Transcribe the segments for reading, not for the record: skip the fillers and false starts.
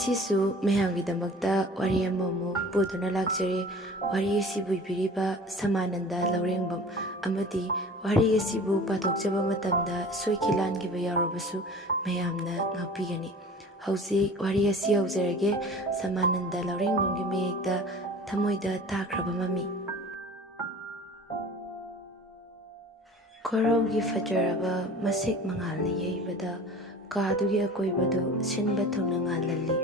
ꯉꯁꯤꯁꯨ ꯃꯌꯥꯝꯒꯤꯗꯃꯛꯇ ꯋꯥꯔꯤ ꯑꯃꯃꯨꯛ ꯄꯨꯗꯨꯅ ꯂꯥꯛꯆꯔꯤ꯫ ꯋꯥꯔꯤ ꯑꯁꯤꯕꯨ ꯏꯕꯤꯔꯤꯕ ꯁꯃꯥꯅꯟꯗ ꯂꯧꯔꯦꯡꯕꯝ ꯑꯃꯗꯤ ꯋꯥꯔꯤ ꯑꯁꯤꯕꯨ ꯄꯥꯊꯣꯛꯆꯕ ꯃꯇꯝꯗ ꯁꯣꯏꯈꯤ ꯂꯥꯟꯈꯤꯕ ꯌꯥꯎꯔꯕꯁꯨ ꯃꯌꯥꯝꯅ ꯉꯥꯛꯄꯤꯒꯅꯤ꯫ ꯍꯧꯖꯤꯛ ꯋꯥꯔꯤ ꯑꯁꯤ ꯍꯧꯖꯔꯒꯦ꯫ ꯁꯃꯥꯅꯟꯗ ꯂꯧꯔꯦꯡꯕꯝꯒꯤ ꯃꯌꯦꯛꯇ ꯊꯃꯣꯏꯗ ꯇꯥꯈ꯭ꯔꯕ ꯃꯃꯤ꯫ ꯈꯣꯔꯧꯒꯤ ꯐꯖꯔꯕ ꯃꯁꯦꯛ ꯃꯉꯥꯜꯅ ꯌꯩꯕꯗ ꯀꯥꯗꯨꯒꯤ ꯑꯀꯣꯏꯕꯗꯨ ꯁꯤꯟꯕ ꯊꯨꯡꯅ ꯉꯥꯜꯍꯜꯂꯤ꯫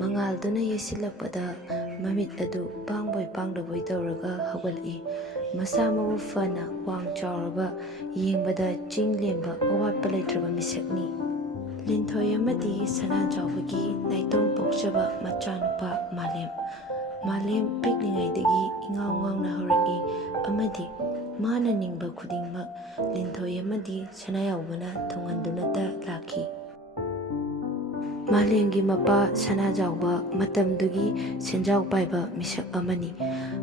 ꯃꯉꯥꯜꯗꯨꯅ ꯌꯩꯁꯤꯜꯂꯛꯄꯗ ꯃꯃꯤꯠ ꯑꯗꯨ ꯄꯥꯡꯕꯣꯏ ꯄꯥꯡꯗꯕꯣꯏ ꯇꯧꯔꯒ ꯍꯧꯒꯠꯂꯛꯏ꯫ ꯃꯁꯥ ꯃꯎ ꯐꯅ ꯋꯥꯡ ꯆꯥꯎꯔꯕ, ꯌꯦꯡꯕꯗ ꯆꯤꯡ ꯂꯦꯝꯕ ꯑꯋꯥꯠꯄ ꯂꯩꯇ꯭ꯔꯕ ꯃꯤꯁꯛꯅꯤ꯫ ꯂꯤꯟꯊꯣꯏ ꯑꯃꯗꯤ ꯁꯅꯥꯖꯥꯎꯕꯒꯤ ꯅꯥꯏꯇꯣꯝ ꯄꯣꯛꯆꯕ ꯃꯆꯥꯅꯨꯄꯥ ꯃꯥꯂꯦꯝ꯫ ꯃꯥꯂꯦꯝ ꯄꯤꯛꯂꯤꯉꯩꯗꯒꯤ ꯏꯉꯥꯎ ꯉꯥꯎꯅ ꯍꯧꯔꯛꯏ ꯑꯃꯗꯤ ꯃꯥꯅ ꯅꯤꯡꯕ ꯈꯨꯗꯤꯡꯃꯛ ꯂꯤꯟꯊꯣꯏ ꯑꯃꯗꯤ ꯁꯅꯥꯌꯥꯎꯕꯅ ꯊꯨꯡꯍꯟꯗꯨꯅꯇ ꯂꯥꯛꯈꯤ꯫ ꯃꯥꯂꯦꯝꯒꯤ ꯃꯄꯥ ꯁꯅꯥꯖꯥꯎꯕ ꯃꯇꯝꯗꯨꯒꯤ ꯁꯦꯟꯖꯥꯎ ꯄꯥꯏꯕ ꯃꯤꯁꯛ ꯑꯃꯅꯤ꯫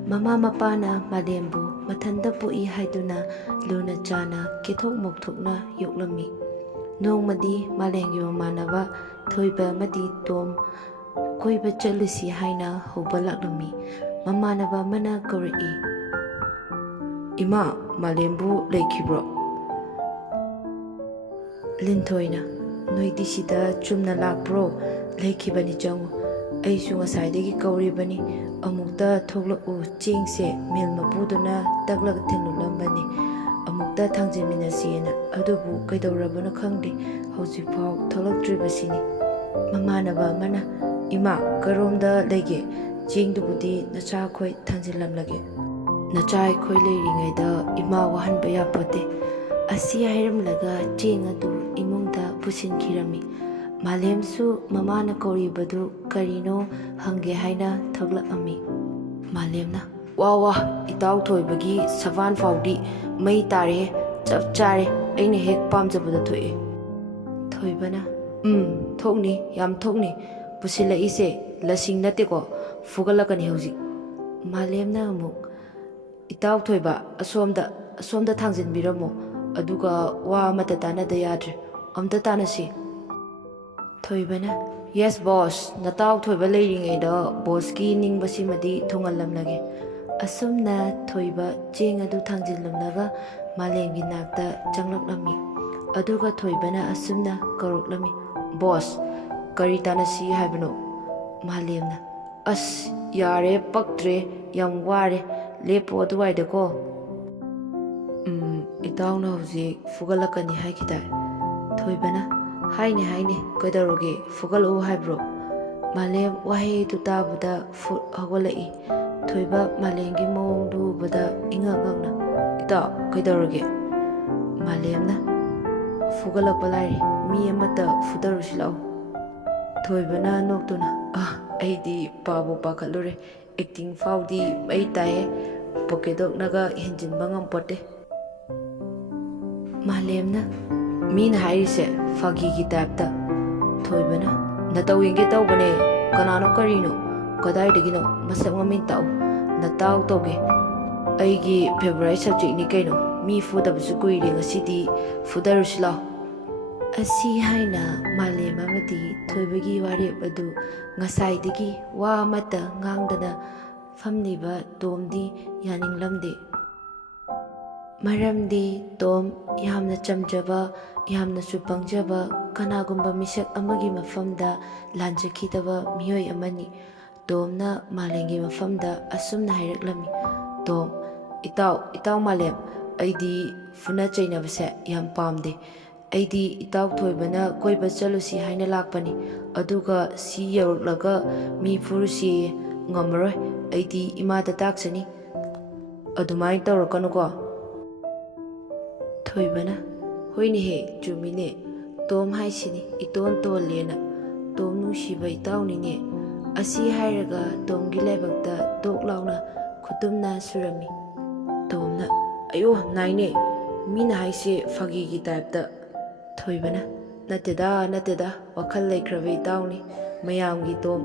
ꯃꯃꯥ ꯃꯄꯥꯅ ꯃꯥꯂꯦꯝꯕꯨ ꯃꯊꯟꯇ ꯄꯣꯛꯏ ꯍꯥꯏꯗꯨꯅ ꯂꯨꯅ ꯆꯥꯅ ꯀꯦꯊꯣꯛ ꯃꯧꯊꯣꯛꯅ ꯌꯣꯛꯂꯝꯃꯤ꯫ ꯅꯣꯡꯃꯗꯤ ꯃꯥꯂꯦꯝꯒꯤ ꯃꯃꯥꯟꯅꯕ ꯊꯣꯏꯕ ꯑꯃꯗꯤ ꯇꯣꯝ ꯀꯣꯏꯕ ꯆꯠꯂꯨꯁꯤ ꯍꯥꯏꯅ ꯍꯧꯕ ꯂꯥꯛꯂꯝꯃꯤ꯫ ꯃꯃꯥꯟꯅꯕ ꯑꯃꯅ ꯀꯧꯔꯛꯏ꯫ "ꯏꯃꯥ, ꯃꯥꯂꯦꯝꯕꯨ ꯂꯩꯈꯤꯕ꯭ꯔꯣ?" ꯂꯤꯟꯊꯣꯏꯅ, "ꯅꯣꯏꯗꯤ ꯁꯤꯗ ꯆꯨꯝꯅ ꯂꯥꯛꯄ꯭ꯔꯣ? ꯂꯩꯈꯤꯕꯅꯤ, ꯆꯪꯉꯨ꯫ ꯑꯩꯁꯨ ꯉꯁꯥꯏꯗꯒꯤ ꯀꯧꯔꯤꯕꯅꯤ꯫ ꯑꯃꯨꯛꯇ ꯊꯣꯛꯂꯛꯎ, ꯆꯦꯡꯁꯦ ꯃꯤꯜ ꯃꯄꯨꯗꯨꯅ ꯇꯛꯂꯒ ꯊꯤꯜꯂꯛꯂꯝꯕꯅꯤ꯫ ꯑꯃꯨꯛꯇ ꯊꯥꯡꯖꯤꯟꯃꯤꯟꯅꯁꯦꯅ, ꯑꯗꯨꯕꯨ ꯀꯩꯗꯧꯔꯕꯅꯣ ꯈꯪꯗꯦ, ꯍꯧꯖꯤꯛꯐꯥꯎ ꯊꯣꯛꯂꯛꯇ꯭ꯔꯤꯕꯁꯤꯅꯤ"꯫ ꯃꯃꯥꯟꯅꯕ ꯑꯃꯅ, "ꯏꯃꯥ, ꯀꯔꯣꯝꯗ ꯂꯩꯒꯦ? ꯆꯦꯡꯗꯨꯕꯨꯗꯤ ꯅꯆꯥꯈꯣꯏ ꯊꯥꯡꯖꯤꯜꯂꯝꯂꯒꯦ꯫ ꯅꯆꯥ ꯑꯩꯈꯣꯏ ꯂꯩꯔꯤꯉꯩꯗ ꯏꯃꯥ ꯋꯥꯍꯟꯕ ꯌꯥꯄꯣꯠꯇꯦ"꯫ ꯑꯁꯤ ꯍꯥꯏꯔꯝꯂꯒ ꯆꯦꯡ ꯑꯗꯨ ꯏꯃꯨꯡꯗ ꯄꯨꯁꯤꯟꯈꯤꯔꯝꯃꯤ꯫ ꯃꯥꯂꯦꯝꯁꯨ ꯃꯃꯥꯅ ꯀꯧꯔꯤꯕꯗꯨ ꯀꯔꯤꯅꯣ ꯍꯪꯒꯦ ꯍꯥꯏꯅ ꯊꯣꯛꯂꯛꯑꯝꯃꯤ꯫ ꯃꯥꯂꯦꯝꯅ, "ꯋꯥ ꯋꯥ, ꯏꯇꯥꯎ ꯊꯣꯏꯕꯒꯤ ꯁꯕꯥꯟ ꯐꯥꯎꯗꯤ ꯃꯩ ꯇꯥꯔꯦꯍꯦ! ꯆꯞ ꯆꯥꯔꯦ, ꯑꯩꯅ ꯍꯦꯛ ꯄꯥꯝꯖꯕꯗ ꯊꯣꯛꯑꯦ"꯫ ꯊꯣꯏꯕꯅ, "ꯊꯣꯛꯅꯤ, ꯌꯥꯝ ꯊꯣꯛꯅꯤ. ꯄꯨꯁꯤꯜꯂꯛꯏꯁꯦ ꯂꯁꯤꯡ ꯅꯠꯇꯦꯀꯣ, ꯐꯨꯒꯠꯂꯛꯀꯅꯤ ꯍꯧꯖꯤꯛ"꯫ ꯃꯥꯂꯦꯝꯅ ꯑꯃꯨꯛ, "ꯏꯇꯥꯎ ꯊꯣꯏꯕ, ꯑꯁꯣꯝꯗ ꯊꯥꯡꯖꯤꯟꯕꯤꯔꯝꯃꯣ, ꯑꯗꯨꯒ ꯋꯥ ꯑꯃꯠꯇ ꯇꯥꯟꯅꯗ ꯌꯥꯗ꯭ꯔꯦ, ꯑꯝꯇ ꯇꯥꯟꯅꯁꯤ"꯫ ꯊꯣꯏꯕꯅ, "ꯌꯦꯁ ꯕꯣꯁ, ꯅꯇꯥꯎ ꯊꯣꯏꯕ ꯂꯩꯔꯤꯉꯩꯗ ꯕꯣꯁꯀꯤ ꯅꯤꯡꯕꯁꯤꯃꯗꯤ ꯊꯨꯡꯍꯜꯂꯝꯂꯒꯦ"꯫ ꯑꯁꯨꯝꯅ ꯊꯣꯏꯕ ꯆꯦꯡ ꯑꯗꯨ ꯊꯥꯡꯖꯤꯜꯂꯝꯂꯒ ꯃꯥꯂꯦꯝꯒꯤ ꯅꯥꯛꯇ ꯆꯪꯂꯛꯂꯝꯃꯤ꯫ ꯑꯗꯨꯒ ꯊꯣꯏꯕꯅ ꯑꯁꯨꯝꯅ ꯀꯧꯔꯛꯂꯝꯃꯤ, "ꯕꯣꯁ, ꯀꯔꯤ ꯇꯥꯟꯅꯁꯤ ꯍꯥꯏꯕꯅꯣ"꯫ ꯃꯥꯂꯦꯝꯅ, "ꯑꯁ ꯌꯥꯔꯦ, ꯄꯛꯇ꯭ꯔꯦ, ꯌꯥꯝ ꯋꯥꯔꯦ, ꯂꯦꯞꯄꯣ ꯑꯗꯨꯋꯥꯏꯗꯀꯣ". "ꯏꯇꯥꯎꯅ ꯍꯧꯖꯤꯛ ꯐꯨꯒꯠꯂꯛꯀꯅꯤ ꯍꯥꯏꯈꯤꯗꯥꯏ"꯫ ꯊꯣꯏꯕꯅ, "ꯍꯥꯏꯅꯦ ꯍꯥꯏꯅꯦ, ꯀꯩꯗꯧꯔꯒꯦ, ꯐꯨꯒꯠꯂꯛꯎ ꯍꯥꯏꯕ꯭ꯔꯣ"꯫ ꯃꯥꯂꯦꯝ ꯋꯥꯍꯩ ꯑꯗꯨ ꯇꯥꯕꯗ ꯐꯨꯠ ꯍꯧꯒꯠꯂꯛꯏ꯫ ꯊꯣꯏꯕ ꯃꯥꯂꯦꯝꯒꯤ ꯃꯑꯣꯡꯗꯨ ꯎꯕꯗ ꯏꯉꯛ ꯉꯛꯅ, "ꯏꯇꯥꯎ, ꯀꯩꯗꯧꯔꯒꯦ"꯫ ꯃꯥꯂꯦꯝꯅ, "ꯐꯨꯒꯠꯂꯛꯄ ꯂꯥꯏꯔꯤ, ꯃꯤ ꯑꯃꯠꯇ ꯐꯨꯗꯔꯨꯁꯤ ꯂꯥꯛꯎ". ꯊꯣꯏꯕꯅ ꯅꯣꯛꯇꯨꯅ, "ꯑꯩꯗꯤ ꯄꯥꯕꯨ ꯄꯥꯈꯠꯂꯨꯔꯦ, ꯑꯦꯛꯇꯤꯡ ꯐꯥꯎꯗꯤ ꯃꯩ ꯇꯥꯏꯍꯦ, ꯄꯣꯀꯦꯗꯣꯛꯅꯒ ꯍꯦꯟꯖꯤꯟꯕ ꯉꯝꯄꯣꯠꯇꯦ". ꯃꯥꯂꯦꯝꯅ, "ꯃꯤꯅ ꯍꯥꯏꯔꯤꯁꯦ ꯐꯥꯒꯤꯒꯤ ꯇꯥꯏꯞꯇ". ꯊꯣꯏꯕꯅ, "ꯅꯇꯧ ꯌꯦꯡꯒꯦ ꯇꯧꯕꯅꯦ, ꯀꯅꯥꯅꯣ ꯀꯔꯤꯅꯣ, ꯀꯗꯥꯏꯗꯒꯤꯅꯣ, ꯃꯁꯛ ꯃꯃꯤꯡ ꯇꯥꯛꯎ, ꯅꯇꯥꯎ ꯇꯧꯒꯦ, ꯑꯩꯒꯤ ꯐꯦꯚꯣꯔꯥꯏꯠ ꯁꯕꯖꯦꯛꯅꯤ ꯀꯩꯅꯣ, ꯃꯤ ꯐꯨꯗꯕꯁꯨ ꯀꯨꯏꯔꯦ, ꯉꯁꯤꯗꯤ ꯐꯨꯗꯔꯨꯁꯤ ꯂꯥꯛꯎ". ꯑꯁꯤ ꯍꯥꯏꯅ ꯃꯥꯂꯦꯝ ꯑꯃꯗꯤ ꯊꯣꯏꯕꯒꯤ ꯋꯥꯔꯦꯞ ꯑꯗꯨ ꯉꯁꯥꯏꯗꯒꯤ ꯋꯥ ꯑꯃꯠꯇ ꯉꯥꯡꯗꯅ ꯐꯝꯂꯤꯕ ꯇꯣꯝꯗꯤ ꯌꯥꯅꯤꯡꯂꯝꯗꯦ꯫ ꯃꯔꯝꯗꯤ ꯇꯣꯝ ꯌꯥꯝꯅ ꯆꯝꯖꯕ, ꯌꯥꯝꯅꯁꯨ ꯄꯪꯖꯕ, ꯀꯅꯥꯒꯨꯝꯕ ꯃꯤꯁꯛ ꯑꯃꯒꯤ ꯃꯐꯝꯗ ꯂꯥꯟꯖꯈꯤꯗꯕ ꯃꯤꯑꯣꯏ ꯑꯃꯅꯤ꯫ ꯇꯣꯝꯅ ꯃꯥꯂꯦꯝꯒꯤ ꯃꯐꯝꯗ ꯑꯁꯨꯝꯅ ꯍꯥꯏꯔꯛꯂꯝꯃꯤ꯫ ꯇꯣꯝ, "ꯏꯇꯥꯎ ꯃꯥꯂꯦꯝ, ꯑꯩꯗꯤ ꯐꯨꯅ ꯆꯩꯅꯕꯁꯦ ꯌꯥꯝ ꯄꯥꯝꯗꯦ. ꯑꯩꯗꯤ ꯏꯇꯥꯎ ꯊꯣꯏꯕꯅ ꯀꯣꯏꯕ ꯆꯠꯂꯨꯁꯤ ꯍꯥꯏꯅ ꯂꯥꯛꯄꯅꯤ, ꯑꯗꯨꯒ ꯁꯤ ꯌꯧꯔꯛꯂꯒ ꯃꯤ ꯐꯨꯔꯨꯁꯤꯌꯦ, ꯉꯝꯃꯔꯣꯏ, ꯑꯩꯗꯤ ꯏꯃꯥꯗ ꯇꯥꯛꯆꯅꯤ". "ꯑꯗꯨꯃꯥꯏꯅ ꯇꯧꯔꯛꯀꯅꯨꯀꯣ". ꯊꯣꯏꯕꯅ, "ꯍꯣꯏꯅꯦꯍꯦ, ꯆꯨꯝꯃꯤꯅꯦ, ꯇꯣꯝ ꯍꯥꯏꯁꯤꯅꯤ ꯏꯇꯣꯟ ꯇꯣꯜꯂꯦꯅ, ꯇꯣꯝ ꯅꯨꯡꯁꯤꯕ ꯏꯇꯥꯎꯅꯤꯅꯦ". ꯑꯁꯤ ꯍꯥꯏꯔꯒ ꯇꯣꯝꯒꯤ ꯂꯥꯏꯕꯛꯇ ꯇꯣꯛ ꯂꯥꯎꯅ ꯈꯨꯇꯨꯝꯅ ꯁꯨꯔꯝꯃꯤ꯫ ꯇꯣꯝꯅ, "ꯑꯌꯣ, ꯅꯥꯏꯅꯦ, ꯃꯤꯅ ꯍꯥꯏꯁꯦ ꯐꯥꯒꯤꯒꯤ ꯇꯥꯏꯞꯇ". ꯊꯣꯏꯕꯅ, ꯅꯠꯇꯦꯗ, ꯋꯥꯈꯜ ꯂꯩꯈ꯭ꯔꯕ ꯏꯇꯥꯎꯅꯤ, ꯃꯌꯥꯝꯒꯤ ꯇꯣꯝ".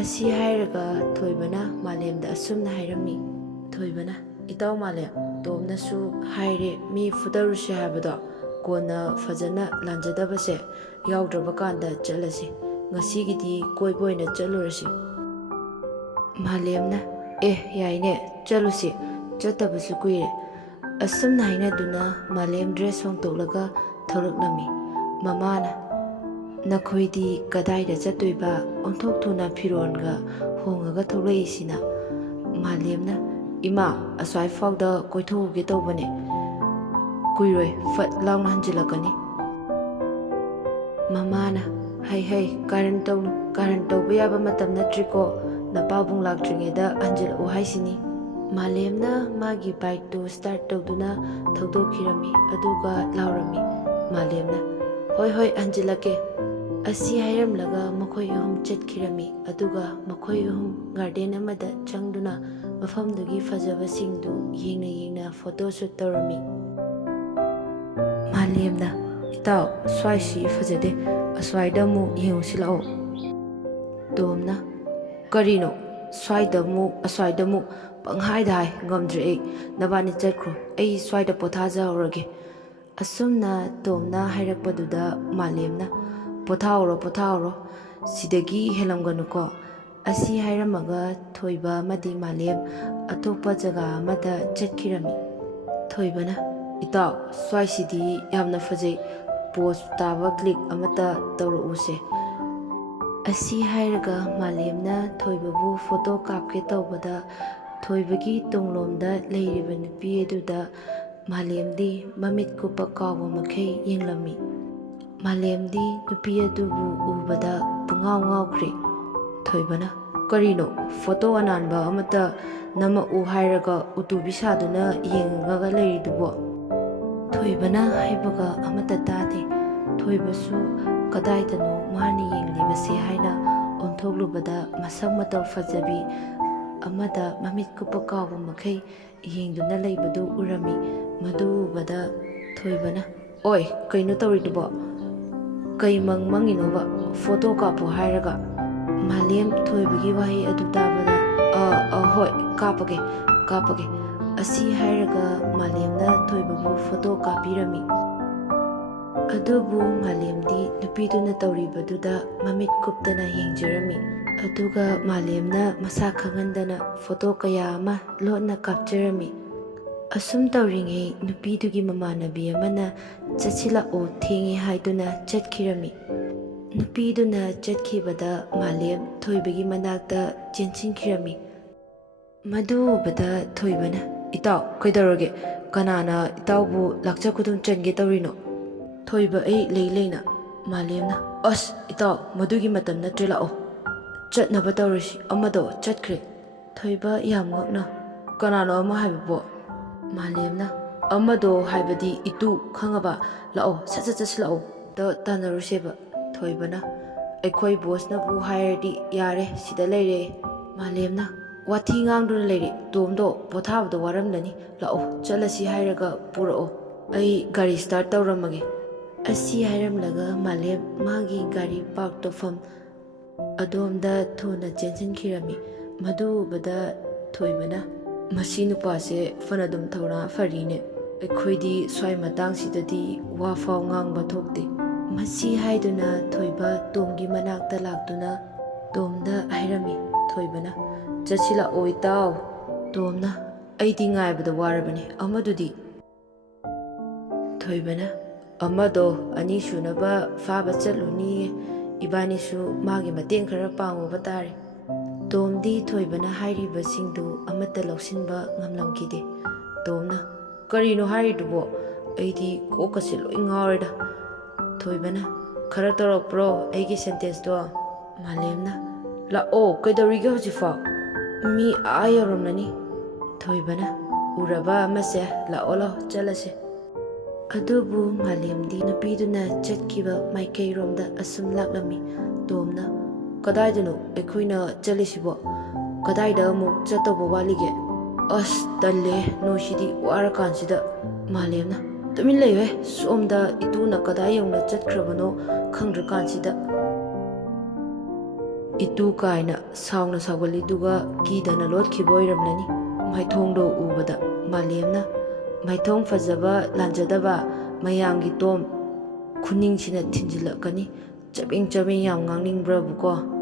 ꯑꯁꯤ ꯍꯥꯏꯔꯒ ꯊꯣꯏꯕꯅ ꯃꯥꯂꯦꯝꯗ ꯑꯁꯨꯝꯅ ꯍꯥꯏꯔꯝꯃꯤ꯫ ꯊꯣꯏꯕꯅ, "ꯏꯇꯥꯎ ꯃꯥꯂꯦꯝ, ꯇꯣꯝꯅꯁꯨ ꯍꯥꯏꯔꯦ ꯃꯤ ꯐꯨꯗꯔꯨꯁꯤ ꯍꯥꯏꯕꯗꯣ, ꯀꯣꯟꯅ ꯐꯖꯅ ꯂꯥꯟꯖꯗꯕꯁꯦ ꯌꯥꯎꯗ꯭ꯔꯕ ꯀꯥꯟꯗ ꯆꯠꯂꯁꯤ, ꯉꯁꯤꯒꯤꯗꯤ ꯀꯣꯏꯕ ꯑꯣꯏꯅ ꯆꯠꯂꯨꯔꯁꯤ꯫ ꯃꯥꯂꯦꯝꯅ ꯌꯥꯏꯅꯦ ꯆꯠꯂꯨꯁꯤ, ꯆꯠꯇꯕꯁꯨ ꯀꯨꯏꯔꯦ꯫ ꯑꯁꯨꯝꯅ ꯍꯥꯏꯅꯗꯨꯅ ꯃꯥꯂꯦꯝ ꯗ꯭ꯔꯦꯁ ꯍꯣꯡꯗꯣꯛꯂꯒ ꯊꯣꯛꯂꯛꯂꯝꯃꯤ꯫ ꯃꯃꯥꯅ ꯅꯈꯣꯏꯗꯤ ꯀꯗꯥꯏꯗ ꯆꯠꯇꯣꯏꯕ ꯑꯣꯟꯊꯣꯛ ꯊꯨꯅ ꯐꯤꯔꯣꯜꯒ ꯍꯣꯡꯉꯒ ꯊꯣꯛꯂꯛꯏꯁꯤꯅ? ꯃꯥꯂꯦꯝꯅ ꯏꯃꯥ ꯑꯁ꯭ꯋꯥꯏ ꯐꯥꯎꯗ ꯀꯣꯏꯊꯣꯛꯎꯒꯦ ꯇꯧꯕꯅꯦ, ꯀꯨꯏꯔꯣꯏ ꯐꯠ ꯂꯥꯎꯅ ꯍꯟꯖꯤꯜꯂꯛꯀꯅꯤ꯫ ꯃꯃꯥꯅ ꯍꯩ ꯀꯥꯔꯟ ꯇꯧꯅꯨ, ꯀꯥꯔꯟ ꯇꯧꯕ ꯌꯥꯕ ꯃꯇꯝ ꯅꯠꯇ꯭ꯔꯤꯀꯣ, ꯅꯄꯥꯕꯨꯡ ꯂꯥꯛꯇ꯭ꯔꯤꯉꯩꯗ ꯍꯟꯖꯤꯜꯂꯛꯎ ꯍꯥꯏꯁꯤꯅꯤ꯫ ꯃꯥꯂꯦꯝꯅ ꯃꯥꯒꯤ ꯕꯥꯏꯛꯇꯨ ꯁ꯭ꯇꯥꯔꯠ ꯇꯧꯗꯨꯅ ꯊꯧꯗꯣꯛꯈꯤꯔꯝꯃꯤ ꯑꯗꯨꯒ ꯂꯥꯎꯔꯝꯃꯤ꯫ ꯃꯥꯂꯦꯝꯅ ꯍꯣꯏ ꯍꯟꯖꯤꯜꯂꯛꯀꯦ ꯑꯁꯤ ꯍꯥꯏꯔꯝꯂꯒ ꯃꯈꯣꯏ ꯑꯍꯨꯝ ꯆꯠꯈꯤꯔꯝꯃꯤ ꯑꯗꯨꯒ ꯃꯈꯣꯏ ꯑꯍꯨꯝ ꯒꯥꯔꯗꯦꯟ ꯑꯃꯗ ꯆꯪꯗꯨꯅ ꯃꯐꯝꯗꯨꯒꯤ ꯐꯖꯕꯁꯤꯡꯗꯨ ꯌꯦꯡꯅ ꯐꯣꯇꯣ ꯁꯨꯠ ꯇꯧꯔꯝꯃꯤ꯫ ꯃꯥꯂꯦꯝꯅ ꯏꯇꯥꯎ ꯁ꯭ꯋꯥꯏꯁꯤ ꯐꯖꯗꯦ, ꯑꯁ꯭ꯋꯥꯏꯗ ꯑꯃꯨꯛ ꯌꯦꯡꯉꯨꯁꯤ ꯂꯥꯛꯑꯣ꯫ ꯇꯣꯝꯅ ꯀꯔꯤꯅꯣ ꯁ꯭ꯋꯥꯏꯗ ꯑꯃꯨꯛ ꯑꯁ꯭ꯋꯥꯏꯗ ꯑꯃꯨꯛ ꯄꯪꯍꯥꯏꯗ ꯍꯥꯏ, ꯉꯝꯗ꯭ꯔꯦ ꯑꯩ, ꯅꯕꯥꯅꯤ ꯆꯠꯈ꯭ꯔꯣ, ꯑꯩ ꯁ꯭ꯋꯥꯏꯗ ꯄꯣꯊꯥꯖꯍꯧꯔꯒꯦ꯫ ꯑꯁꯨꯝꯅ ꯇꯣꯝꯅ ꯍꯥꯏꯔꯛꯄꯗꯨꯗ ꯃꯥꯂꯦꯝꯅ ꯄꯣꯊꯥꯍꯧꯔꯣ, ꯁꯤꯗꯒꯤ ꯍꯦꯜꯂꯝꯒꯅꯨꯀꯣ꯫ ꯑꯁꯤ ꯍꯥꯏꯔꯝꯃꯒ ꯊꯣꯏꯕ ꯑꯃꯗꯤ ꯃꯥꯂꯦꯝ ꯑꯇꯣꯞꯄ ꯖꯒꯥ ꯑꯃꯗ ꯆꯠꯈꯤꯔꯝꯃꯤ꯫ ꯊꯣꯏꯕꯅ ꯏꯇꯥꯎ ꯁ꯭ꯋꯥꯏꯁꯤꯗꯤ ꯌꯥꯝꯅ ꯐꯖꯩ, ꯄꯣꯁ ꯇꯥꯕ ꯀ꯭ꯂꯤꯛ ꯑꯃꯇ ꯇꯧꯔꯛꯎꯁꯦ꯫ ꯑꯁꯤ ꯍꯥꯏꯔꯒ ꯃꯥꯂꯦꯝꯅ ꯊꯣꯏꯕꯕꯨ ꯐꯣꯇꯣ ꯀꯥꯞꯀꯦ ꯇꯧꯕꯗ ꯊꯣꯏꯕꯒꯤ ꯇꯨꯡꯂꯣꯝꯗ ꯂꯩꯔꯤꯕ ꯅꯨꯄꯤ ꯑꯗꯨꯗ ꯃꯥꯂꯦꯝꯗꯤ ꯃꯃꯤꯠ ꯀꯨꯞꯄ ꯀꯥꯎꯕ ꯃꯈꯩ ꯌꯦꯡꯂꯝꯃꯤ꯫ ꯃꯥꯂꯦꯝꯗꯤ ꯅꯨꯄꯤ ꯑꯗꯨꯕꯨ ꯎꯕꯗ ꯄꯨꯡꯉꯥꯎ ꯉꯥꯎꯈ꯭ꯔꯦ꯫ ꯊꯣꯏꯕꯅ ꯀꯔꯤꯅꯣ ꯐꯣꯇꯣ ꯑꯅꯥꯟꯕ ꯑꯃꯇ ꯅꯝꯃꯛꯎ ꯍꯥꯏꯔꯒ ꯎꯇꯨꯕꯤ ꯁꯥꯗꯨꯅ ꯌꯦꯡꯉꯒ ꯂꯩꯔꯤꯗꯨꯕꯣ? ꯊꯣꯏꯕꯅ ꯍꯥꯏꯕꯒ ꯑꯃꯠꯇ ꯇꯥꯗꯦ꯫ ꯊꯣꯏꯕꯁꯨ ꯀꯗꯥꯏꯗꯅꯣ ꯃꯥꯅ ꯌꯦꯡꯂꯤꯕꯁꯦ ꯍꯥꯏꯅ ꯑꯣꯟꯊꯣꯛꯂꯨꯕꯗ ꯃꯁꯛ ꯃꯇꯧ ꯐꯖꯕꯤ ꯑꯃꯗ ꯃꯃꯤꯠ ꯀꯨꯞꯄ ꯀꯥꯎꯕ ꯃꯈꯩ ꯌꯦꯡꯗꯨꯅ ꯂꯩꯕꯗꯨ ꯎꯔꯝꯃꯤ꯫ ꯃꯗꯨ ꯎꯕꯗ ꯊꯣꯏꯕꯅ ꯑꯣꯏ ꯀꯩꯅꯣ ꯇꯧꯔꯤꯗꯨꯕꯣ? ꯀꯩ ꯃꯪꯉꯤꯅꯣꯕ? ꯐꯣꯇꯣ ꯀꯥꯞꯄꯣ ꯍꯥꯏꯔꯒ? ꯃꯥꯂꯦꯝ ꯊꯣꯏꯕꯒꯤ ꯋꯥꯍꯩ ꯑꯗꯨ ꯇꯥꯕꯗ ꯍꯣꯏ ꯀꯥꯞꯄꯒꯦ ꯑꯁꯤ ꯍꯥꯏꯔꯒ ꯃꯥꯂꯦꯝꯅ ꯊꯣꯏꯕꯕꯨ ꯐꯣꯇꯣ ꯀꯥꯞꯄꯤꯔꯝꯃꯤ꯫ ꯑꯗꯨꯕꯨ ꯃꯥꯂꯦꯝꯗꯤ ꯅꯨꯄꯤꯗꯨꯅ ꯇꯧꯔꯤꯕꯗꯨꯗ ꯃꯃꯤꯠ ꯀꯨꯞꯇꯅ ꯌꯦꯡꯖꯔꯝꯃꯤ꯫ ꯑꯗꯨꯒ ꯃꯥꯂꯦꯝꯅ ꯃꯁꯥ ꯈꯪꯍꯟꯗꯅ ꯐꯣꯇꯣ ꯀꯌꯥ ꯑꯃ ꯂꯣꯠꯅ ꯀꯥꯞꯆꯔꯝꯃꯤ꯫ ꯑꯁꯨꯝ ꯇꯧꯔꯤꯉꯩ ꯅꯨꯄꯤꯗꯨꯒꯤ ꯃꯃꯥꯟꯅꯕꯤ ꯑꯃꯅ ꯆꯠꯁꯤꯜꯂꯛꯑꯣ ꯊꯦꯡꯉꯦ ꯍꯥꯏꯗꯨꯅ ꯆꯠꯈꯤꯔꯝꯃꯤ꯫ ꯅꯨꯄꯤꯗꯨꯅ ꯆꯠꯈꯤꯕꯗ ꯃꯥꯂꯦꯝ ꯊꯣꯏꯕꯒꯤ ꯃꯅꯥꯛꯇ ꯆꯦꯟꯁꯤꯟꯈꯤꯔꯝꯃꯤ꯫ ꯃꯗꯨ ꯎꯕꯗ ꯊꯣꯏꯕꯅ ꯏꯇꯥꯎ ꯀꯩꯗꯧꯔꯒꯦ? ꯀꯅꯥꯅ ꯏꯇꯥꯎꯕꯨ ꯂꯥꯛꯆ ꯈꯨꯗꯨꯝ ꯆꯟꯒꯦ ꯇꯧꯔꯤꯅꯣ? ꯊꯣꯏꯕ ꯑꯩ ꯂꯩꯅ꯫ ꯃꯥꯂꯦꯝꯅ ꯑꯁ ꯏꯇꯥꯎ ꯃꯗꯨꯒꯤ ꯃꯇꯝ ꯅꯠꯇ꯭ꯔꯦ, ꯂꯥꯛꯑꯣ ꯆꯠꯅꯕ ꯇꯧꯔꯁꯤ, ꯑꯃꯗꯣ ꯆꯠꯈ꯭ꯔꯦ꯫ ꯊꯣꯏꯕ ꯌꯥꯝ ꯉꯛꯅ ꯀꯅꯥꯅꯣ ꯑꯃ ꯍꯥꯏꯕꯕꯣ? ꯃꯥꯂꯦꯝꯅ ꯑꯃꯗꯣ ꯍꯥꯏꯕꯗꯤ ꯏꯇꯨ, ꯈꯪꯉꯕ? ꯂꯥꯛꯑꯣ ꯁꯠ ꯆꯠꯁꯤꯜꯂꯛꯑꯣ ꯇꯥꯟꯅꯔꯨꯁꯦꯕ꯫ ꯊꯣꯏꯕꯅ ꯑꯩꯈꯣꯏ ꯕꯣꯁꯅꯕꯨ ꯍꯥꯏꯔꯗꯤ ꯌꯥꯔꯦ, ꯁꯤꯗ ꯂꯩꯔꯦ꯫ ꯃꯥꯂꯦꯝꯅ ꯋꯥꯊꯤ ꯉꯥꯡꯗꯨꯅ ꯂꯩꯔꯦ, ꯇꯣꯝꯗꯣ ꯄꯣꯊꯥꯕꯗ ꯋꯥꯔꯝꯂꯅꯤ, ꯂꯥꯛꯑꯣ ꯆꯠꯂꯁꯤ ꯍꯥꯏꯔꯒ ꯄꯨꯔꯛꯑꯣ, ꯑꯩ ꯒꯥꯔꯤ ꯁ꯭ꯇꯥꯔꯠ ꯇꯧꯔꯝꯃꯒꯦ꯫ ꯑꯁꯤ ꯍꯥꯏꯔꯝꯂꯒ ꯃꯥꯂꯦꯝ ꯃꯥꯒꯤ ꯒꯥꯔꯤ ꯄꯥꯔꯛ ꯇꯧꯐꯝ ꯑꯗꯣꯝꯗ ꯊꯨꯅ ꯆꯦꯟꯁꯤꯟꯈꯤꯔꯝꯃꯤ꯫ ꯃꯗꯨ ꯎꯕꯗ ꯊꯣꯏꯕꯅ ꯃꯁꯤ ꯅꯨꯄꯥꯁꯦ ꯐꯅꯗꯨꯝ ꯊꯧꯅꯥ ꯐꯔꯤꯅꯦ, ꯑꯩꯈꯣꯏꯗꯤ ꯁ꯭ꯋꯥꯏ ꯃꯇꯥꯡꯁꯤꯗꯗꯤ ꯋꯥꯐꯥꯎ ꯉꯥꯡꯕ ꯊꯣꯛꯇꯦ꯫ ꯃꯁꯤ ꯍꯥꯏꯗꯨꯅ ꯊꯣꯏꯕ ꯇꯣꯝꯒꯤ ꯃꯅꯥꯛꯇ ꯂꯥꯛꯇꯨꯅ ꯇꯣꯝꯗ ꯍꯥꯏꯔꯝꯃꯤ꯫ ꯊꯣꯏꯕꯅ ꯆꯠꯁꯤꯜꯂꯛꯑꯣ ꯏꯇꯥꯎ꯫ ꯇꯣꯝꯅ ꯑꯩꯗꯤ ꯉꯥꯏꯕꯗ ꯋꯥꯔꯕꯅꯤ, ꯑꯃꯗꯨꯗꯤ? ꯊꯣꯏꯕꯅ ꯑꯃꯗꯣ ꯑꯅꯤꯁꯨꯅꯕ ꯐꯥꯕ ꯆꯠꯂꯨꯅꯤꯌꯦ, ꯏꯕꯥꯅꯤꯁꯨ ꯃꯥꯒꯤ ꯃꯇꯦꯡ ꯈꯔ ꯄꯥꯡꯉꯨꯕ ꯇꯥꯔꯦ꯫ ꯇꯣꯝꯗꯤ ꯊꯣꯏꯕꯅ ꯍꯥꯏꯔꯤꯕꯁꯤꯡꯗꯨ ꯑꯃꯠꯇ ꯂꯧꯁꯤꯟꯕ ꯉꯝꯂꯝꯈꯤꯗꯦ꯫ ꯇꯣꯝꯅ ꯀꯔꯤꯅꯣ ꯍꯥꯏꯔꯤꯗꯨꯕꯣ? ꯑꯩꯗꯤ ꯀꯣꯛꯀꯁꯦ ꯂꯣꯏ ꯉꯥꯎꯔꯦꯗ꯫ ꯊꯣꯏꯕꯅ ꯈꯔ ꯇꯧꯔꯛꯄ꯭ꯔꯣ ꯑꯩꯒꯤ ꯁꯦꯟꯇꯦꯟꯁꯇꯣ? ꯃꯥꯂꯦꯝꯅ ꯂꯥꯛꯑꯣ ꯀꯩꯗꯧꯔꯤꯒꯦ ꯍꯧꯖꯤꯛꯐꯥꯎ? ꯃꯤ ꯌꯧꯔꯝꯂꯅꯤ꯫ ꯊꯣꯏꯕꯅ ꯎꯔꯕ ꯑꯃꯁꯦ, ꯂꯥꯛꯑꯣ ꯆꯠꯂꯁꯦ꯫ ꯑꯗꯨꯕꯨ ꯃꯥꯂꯦꯝꯗꯤ ꯅꯨꯄꯤꯗꯨꯅ ꯆꯠꯈꯤꯕ ꯃꯥꯏꯀꯩꯔꯣꯝꯗ ꯑꯁꯨꯝ ꯂꯥꯛꯂꯝꯃꯤ꯫ ꯇꯣꯝꯅ ꯀꯗꯥꯏꯗꯅꯣ ꯑꯩꯈꯣꯏꯅ ꯆꯠꯂꯤꯁꯤꯕꯣ? ꯀꯗꯥꯏꯗ ꯑꯃꯨꯛ ꯆꯠꯇꯧꯕ ꯋꯥꯠꯂꯤꯒꯦ? ꯑꯁ ꯇꯜꯂꯦ ꯅꯣꯏꯁꯤꯗꯤ ꯋꯥꯔꯀꯥꯟꯁꯤꯗ꯫ ꯃꯥꯂꯦꯝꯅ ꯇꯨꯃꯤꯟ ꯂꯩꯌꯨꯍꯦ, ꯁꯣꯝꯗ ꯏꯇꯨꯅ ꯀꯗꯥꯏ ꯌꯧꯅ ꯆꯠꯈ꯭ꯔꯕꯅꯣ ꯈꯪꯗ꯭ꯔꯀꯥꯟꯁꯤꯗ꯫ ꯏꯇꯨ ꯀꯥꯏꯅ ꯁꯥꯎꯅ ꯁꯥꯎꯒꯠꯂꯤꯗꯨꯒ ꯀꯤꯗꯅ ꯂꯣꯠꯈꯤꯕ ꯑꯣꯏꯔꯝꯂꯅꯤ꯫ ꯃꯥꯏꯊꯣꯡꯗꯣ ꯎꯕꯗ ꯃꯥꯂꯦꯝꯅ ꯃꯥꯏꯊꯣꯡ ꯐꯖꯕ ꯂꯥꯟꯖꯗꯕ ꯃꯌꯥꯝꯒꯤ ꯇꯣꯝ, ꯈꯨꯅꯤꯡꯁꯤꯅ ꯊꯤꯟꯖꯤꯜꯂꯛꯀꯅꯤ, ꯆꯕꯦꯡ ꯆꯕꯦꯡ ꯌꯥꯝ ꯉꯥꯡꯅꯤꯡꯕ꯭ꯔꯕꯨꯀꯣ?